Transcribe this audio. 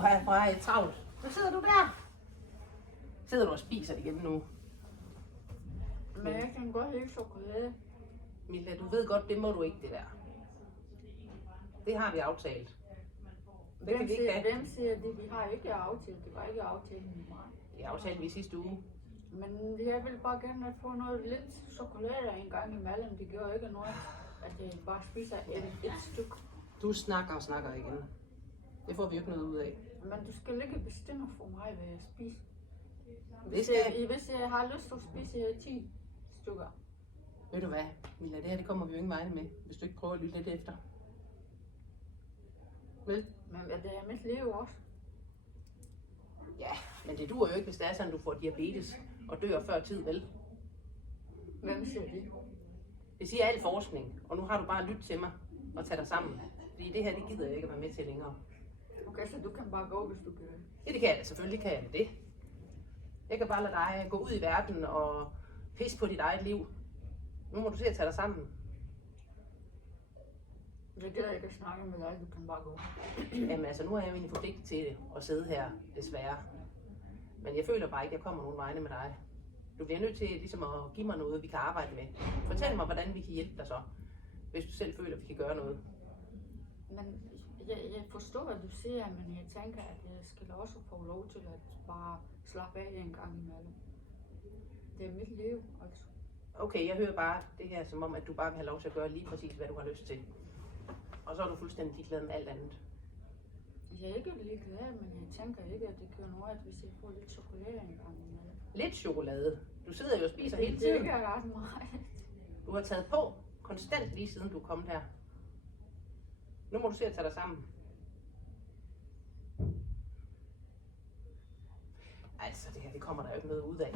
hvor er jeg travlt. Hvad sidder du der? Sidder du og spiser det igennem nu? Men jeg kan godt lide chokolade. Milla, du ved godt, det må du ikke, det der. Det har vi aftalt. Det kan vi ikke have. Hvem siger det? Vi har ikke aftalt. Det var ikke aftalt med mig. Det aftalte vi sidste uge. Men jeg vil bare gerne få noget lidt chokolade en gang imellem. Det gør ikke noget, at jeg bare spiser et stykke. Du snakker og snakker igen. Det får vi jo ikke noget ud af. Men du skal ikke bestemme for mig, hvad jeg spiser. Hvis jeg har lyst til at spise 10 stykker. Ved du hvad, Milla, det her det kommer vi jo ingen vegne med, hvis du ikke prøver at lytte lidt efter. Vel? Men det er mit liv også. Ja, men det duer jo ikke, hvis det er sådan, du får diabetes og dør før tid, vel? Hvem siger det? Det siger al forskning, og nu har du bare lyttet til mig og tage dig sammen. Fordi det her, det gider jeg ikke at være med til længere. Okay, så du kan bare gå, hvis du gør det. Ja, det kan jeg da. Selvfølgelig kan jeg det. Jeg kan bare lade dig gå ud i verden og pisse på dit eget liv. Nu må du se at tage dig sammen. Jeg gider ikke snakke med dig, du kan bare gå. Jamen altså, nu er jeg jo egentlig forpligtet til det at sidde her, desværre. Men jeg føler bare ikke, at jeg kommer nogen vegne med dig. Du bliver nødt til ligesom at give mig noget, vi kan arbejde med. Fortæl mig, hvordan vi kan hjælpe dig så, hvis du selv føler, at vi kan gøre noget. Men jeg forstår, hvad du siger, men jeg tænker, at jeg skal også få lov til at bare slappe af en gang imellem. Det er mit liv, altså. Okay, jeg hører bare det her som om, at du bare vil have lov til at gøre lige præcis, hvad du har lyst til. Og så er du fuldstændig ligeglad med alt andet. Jeg er ikke ligeglad, men jeg tænker ikke, at det gør noget, hvis jeg får lidt chokolade en gang imellem. Lidt chokolade. Du sidder jo og spiser hele Det er tiden. ikke ret meget. Du har taget på konstant lige siden du er kommet her. Nu må du se at tage dig sammen. Altså, det her, det kommer der jo ikke noget ud af.